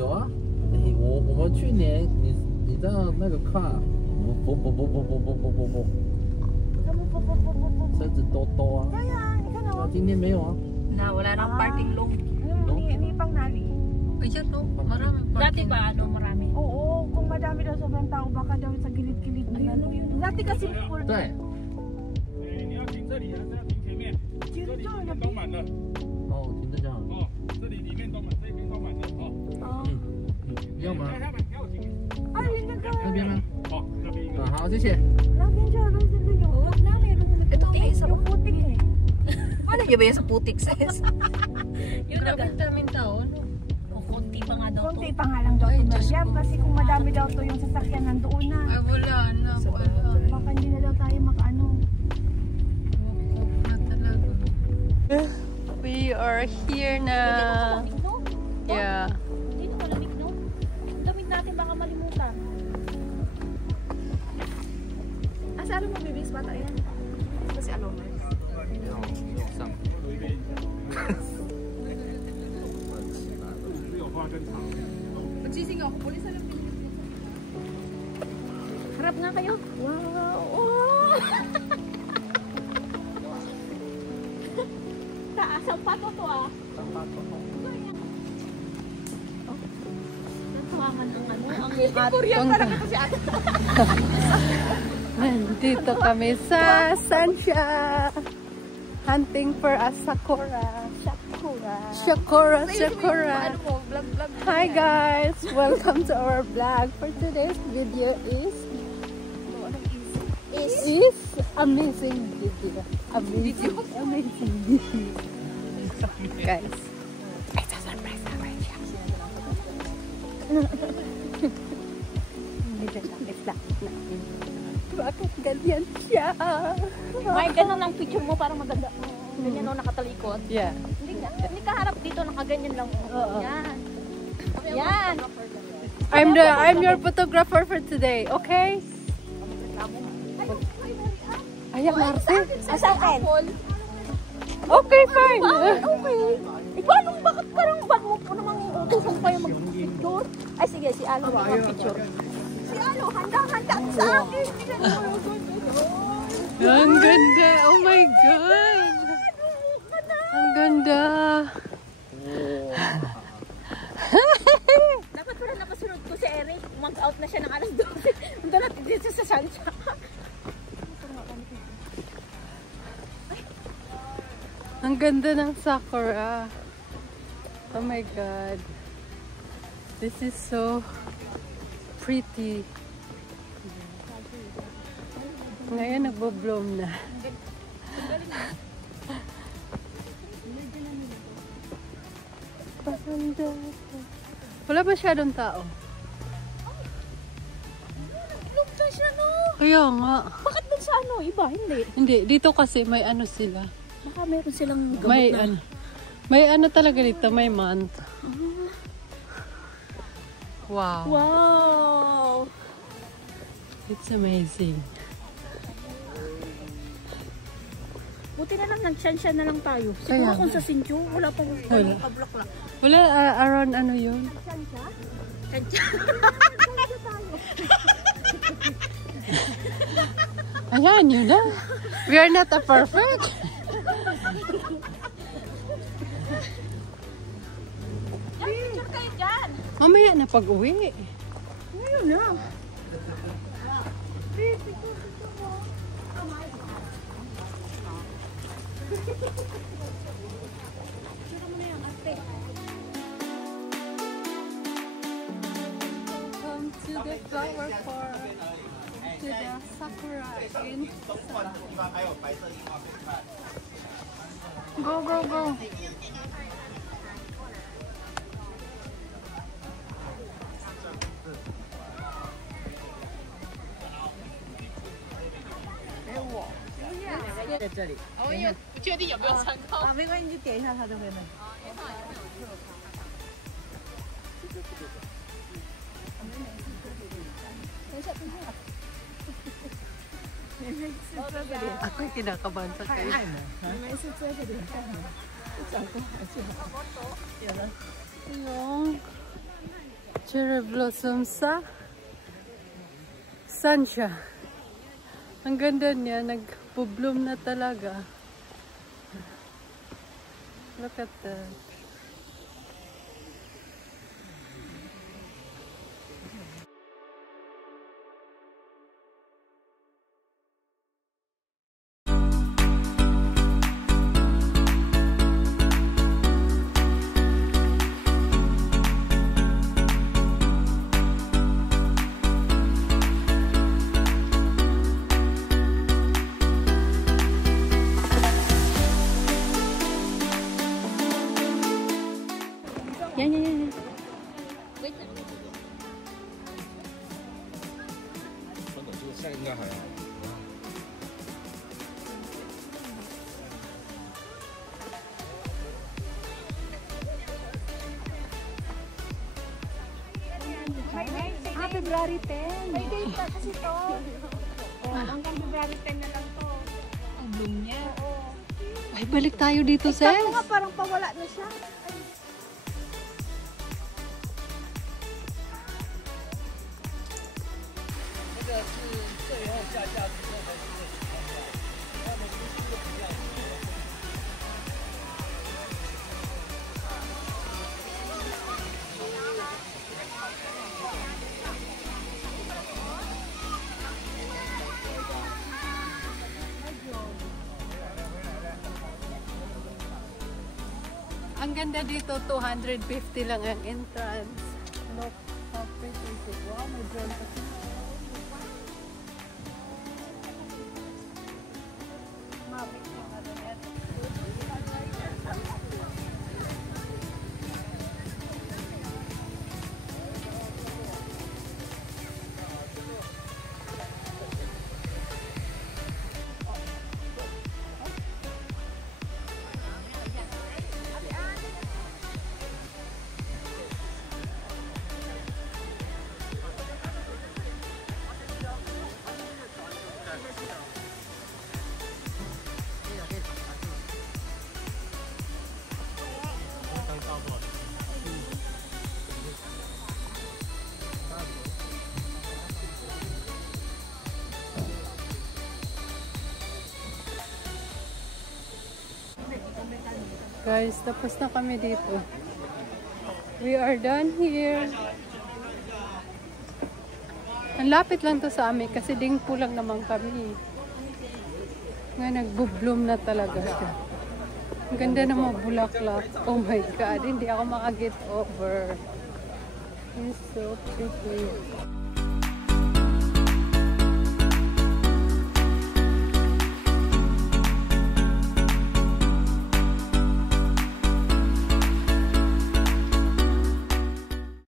有啊，我们去年你知道那个 car， 车子多啊。对呀，你看到今天没有啊。Na, wala nang parking lot. Ini pang nali. Ayan, no? Marami parking. Dati ba, marami? Oo, kung madami daw sobrang tao, baka daw sa gilid-gilid na gano'n. Dati kasi full. 对。你要停这里还是要停前面？这里里面都满了。哦，停这样。哦，这里里面都满，这边都满了。哦。要吗？Ay, yun na 那边吗？好，这边一个。好，谢谢。 Lagi dyan, ano sila yung? Wag na, meron. Ito, isa yung putik eh. Ano yun ba yan sa putik, sis? Yun na daming tao, ano? O, konti pa nga daw to. Konti pa nga lang daw to, Meriam. Kasi kung madami daw to yung sasakyan nandoon na. Ay, wala na. Baka hindi na daw tayo makaano. Na talaga. We are here na. Yeah. Hindi na malamig, no? Damit natin baka malimutan. Asa ano mabibis bata yan? Kasi ano,上。 Magsising ako, pulis alam mo. Harap nga kayo. Wow! Oh! Taas ang pato to ah. Natawangan ng ano. Ang Korean talaga to si ate. Nandito kami sa Sansha. Hunting for a sakura. Sakura. Hi guys, welcome to our vlog. For today's video is amazing video. Amazing video. Guys, it's a surprise bakit ganyan siya? May ganun lang picture mo parang maganda. Ganyan no, nakatalikod. Yeah. Hindi ka harap dito, nakaganyan lang. Yan. Yan. I'm your photographer for today, okay? Ayan, Marce. Sa akin? Okay, fine. Okay. Paano, bakit parang bag mo po namang utusan pa yung mag-picture? Ay sige, si Alo mag-picture. Si Alo, handa-handa sa akin. Ang ganda. Oh my God. Ang ganda. Dapat pala napasunod ko si Eric. Mag-out na siya ng alas 12. Punta natin dito sa Sansha. Ang ganda ng sakura. Oh my God. This is so pretty. Ngayon nagbo-bloom na. Wala masyadong tao. Lugta siya, no? Kaya nga. Bakit dun sa ano? Iba, hindi. Hindi, dito kasi may ano sila. Baka meron silang gamot May na. ano. May ano talaga dito, may month. Wow. Wow! It's amazing. Buti na lang, nag-Sansha na lang tayo. Kaya Siguro kung sa Sinju, wala pang Wala. kablock lang. Wala, around ano yun? Sansha? Sansha? Ayan, yun na. We are not a perfect. Yan, picture kayo dyan. Mamaya na pag-uwi. Ngayon na. Come to the flower farm. To the sakura in. Go, go, go. Ako'y kinakabahan sa kayo. Hello. cherry blossom sa Sansha. Ang ganda niya, nag-bloom na talaga. Look at that. Yan. Wait lang. 现在应该还好。February 10. May date pa kasi to. Hanggang February 10 na lang to. Ang bloom niya. Ay, balik tayo dito, Ses. Sabi nga parang pawala na siya. Ang ganda dito, 250 lang ang entrance. Look, how pretty is it. Wow, may drone pa siya. Guys, tapos na kami dito. We are done here. Ang lapit lang to sa amin kasi dingpo lang naman kami. Ngayon nagbo-bloom na talaga siya. Ang ganda ng mga bulaklak. Oh my God, hindi ako maka-get over. It's so pretty.